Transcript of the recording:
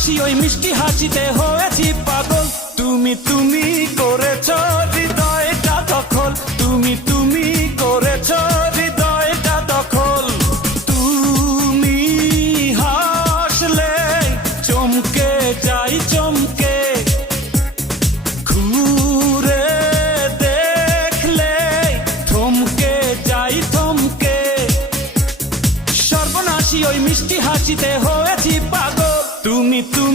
সর্বনাশী ওই মিষ্টি হাসিতে হয়েছি পাগল। তুমি তুমি করেছ হৃদয়টা দখল, তুমি তুমি করেছ হৃদয়টা দখল। তুমি হাসলে চমকে যাই চমকে, ঘুরে দেখলে থমকে যাই থমকে। সর্বনাশী ওই মিষ্টি হাসিতে হয়েছি পাগল। তুমি তুমি